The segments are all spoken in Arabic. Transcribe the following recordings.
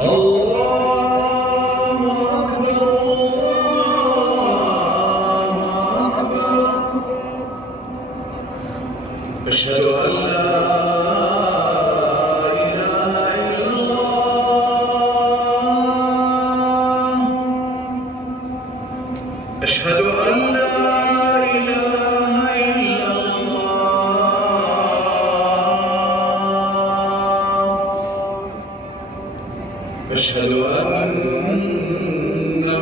الله أكبر الله أكبر. أشهد أن لا إله إلا الله. أشهد أن لا إله إلا الله. أشهد أن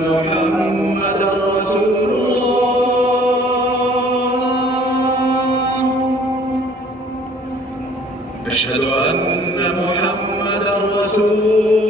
محمدًا رسول الله. أشهد أن محمدًا رسول